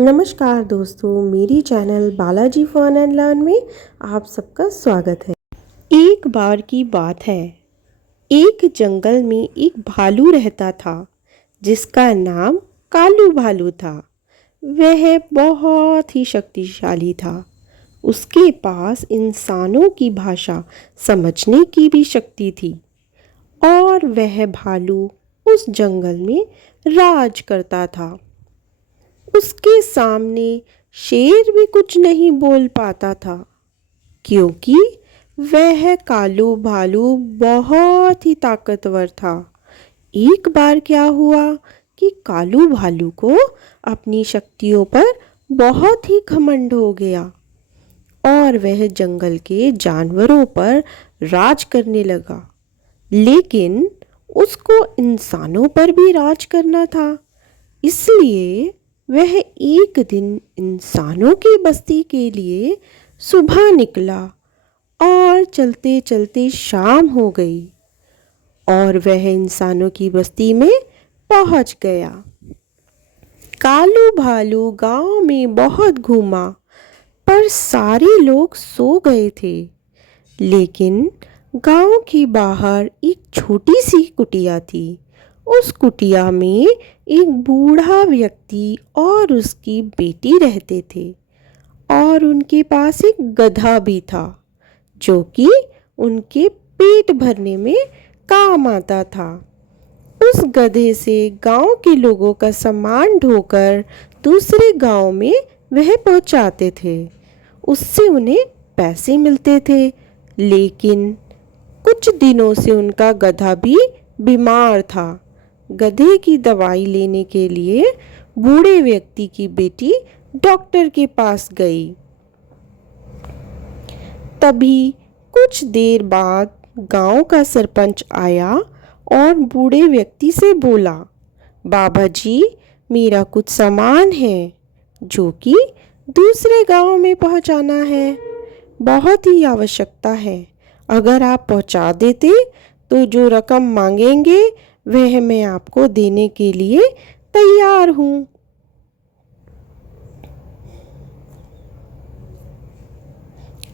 नमस्कार दोस्तों, मेरी channel Balaji fun and learn में आप सबका स्वागत है। एक बार की बात है, एक जंगल में एक भालू रहता था जिसका नाम कालू भालू था। वह बहुत ही शक्तिशाली था। उसके पास इंसानों की भाषा समझने की भी शक्ति थी और वह भालू उस जंगल में राज करता था। उसके सामने शेर भी कुछ नहीं बोल पाता था, क्योंकि वह कालू भालू बहुत ही ताकतवर था। एक बार क्या हुआ कि कालू भालू को अपनी शक्तियों पर बहुत ही घमंड हो गया और वह जंगल के जानवरों पर राज करने लगा। लेकिन उसको इंसानों पर भी राज करना था, इसलिए वह एक दिन इंसानों की बस्ती के लिए सुबह निकला और चलते चलते शाम हो गई और वह इंसानों की बस्ती में पहुंच गया। कालू भालू गांव में बहुत घूमा, पर सारे लोग सो गए थे। लेकिन गांव के बाहर एक छोटी सी कुटिया थी। उस कुटिया में एक बूढ़ा व्यक्ति और उसकी बेटी रहते थे और उनके पास एक गधा भी था, जो कि उनके पेट भरने में काम आता था। उस गधे से गांव के लोगों का सामान ढोकर दूसरे गांव में वह पहुंचाते थे। उससे उन्हें पैसे मिलते थे। लेकिन कुछ दिनों से उनका गधा भी बीमार था। गधे की दवाई लेने के लिए बूढ़े व्यक्ति की बेटी डॉक्टर के पास गई। तभी कुछ देर बाद गांव का सरपंच आया और बूढ़े व्यक्ति से बोला, बाबा जी, मेरा कुछ सामान है जो कि दूसरे गांव में पहुंचाना है। बहुत ही आवश्यकता है। अगर आप पहुंचा देते तो जो रकम मांगेंगे वह मैं आपको देने के लिए तैयार हूँ।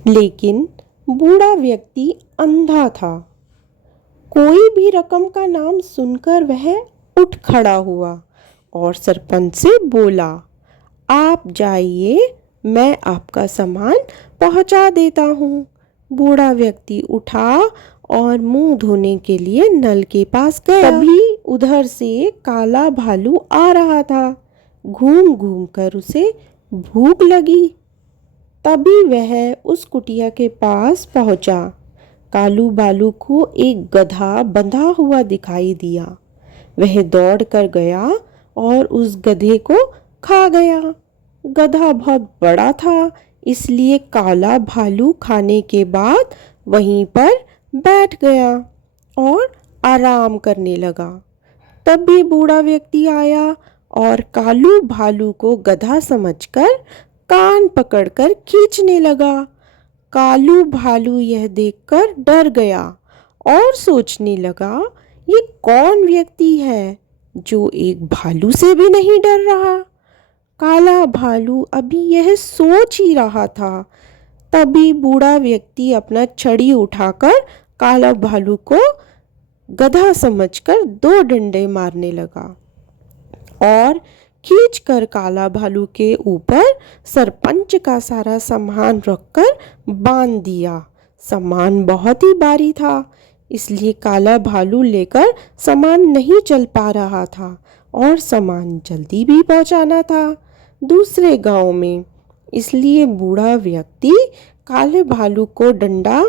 लेकिन बूढ़ा व्यक्ति अंधा था। कोई भी रकम का नाम सुनकर वह उठ खड़ा हुआ और सरपंच से बोला, आप जाइए, मैं आपका सामान पहुंचा देता हूँ। बूढ़ा व्यक्ति उठा और मुंह धोने के लिए नल के पास गया। तभी उधर से काला भालू आ रहा था। घूम घूम कर उसे भूख लगी। तभी वह उस कुटिया के पास पहुंचा। कालू भालू को एक गधा बंधा हुआ दिखाई दिया। वह दौड़ कर गया और उस गधे को खा गया। गधा बहुत बड़ा था, इसलिए काला भालू खाने के बाद वहीं पर बैठ गया और आराम करने लगा। तब भी बूढ़ा व्यक्ति आया और कालू भालू को गधा समझकर कान पकड़कर खींचने लगा। कालू भालू यह देखकर डर गया और सोचने लगा, ये कौन व्यक्ति है जो एक भालू से भी नहीं डर रहा। काला भालू अभी यह सोच ही रहा था। तभी बूढ़ा व्यक्ति अपना छड़ी उठाकर काला भालू को गधा समझकर 2 डंडे मारने लगा और खींचकर काला भालू के ऊपर सरपंच का सारा सामान रखकर बांध दिया। सामान बहुत ही भारी था, इसलिए काला भालू लेकर सामान नहीं चल पा रहा था और सामान जल्दी भी पहुंचाना था दूसरे गांव में। इसलिए बूढ़ा व्यक्ति काले भालू को डंडा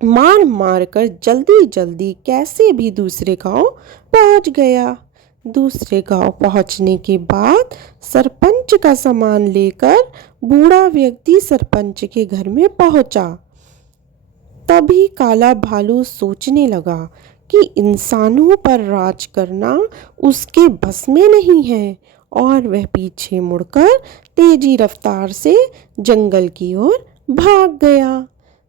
मार मार कर जल्दी जल्दी कैसे भी दूसरे गांव पहुंच गया। दूसरे गांव पहुंचने के बाद सरपंच का सामान लेकर बूढ़ा व्यक्ति सरपंच के घर में पहुंचा। तभी काला भालू सोचने लगा कि इंसानों पर राज करना उसके बस में नहीं है और वह पीछे मुड़कर तेजी रफ्तार से जंगल की ओर भाग गया।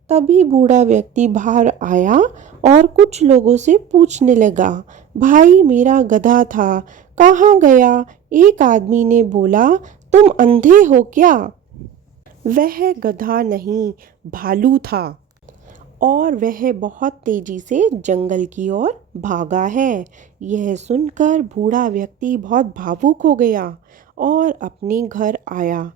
तभी बूढ़ा व्यक्ति बाहर आया और कुछ लोगों से पूछने लगा, भाई मेरा गधा था, कहाँ गया? एक आदमी ने बोला तुम अंधे हो क्या? वह गधा नहीं, भालू था और वह बहुत तेजी से जंगल की ओर भागा है। यह सुनकर बूढ़ा व्यक्ति बहुत भावुक हो गया और अपने घर आया।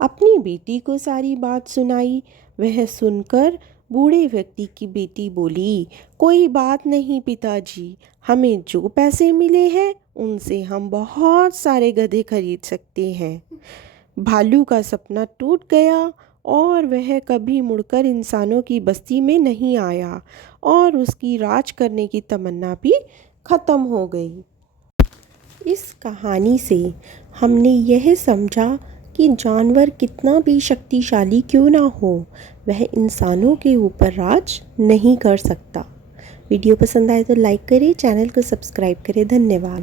अपनी बेटी को सारी बात सुनाई। वह सुनकर बूढ़े व्यक्ति की बेटी बोली, कोई बात नहीं पिताजी, हमें जो पैसे मिले हैं उनसे हम बहुत सारे गधे खरीद सकते हैं। भालू का सपना टूट गया और वह कभी मुड़कर इंसानों की बस्ती में नहीं आया और उसकी राज करने की तमन्ना भी खत्म हो गई। इस कहानी से हमने यह समझा कि जानवर कितना भी शक्तिशाली क्यों ना हो, वह इंसानों के ऊपर राज नहीं कर सकता। वीडियो पसंद आए तो लाइक करें, चैनल को सब्सक्राइब करें। धन्यवाद।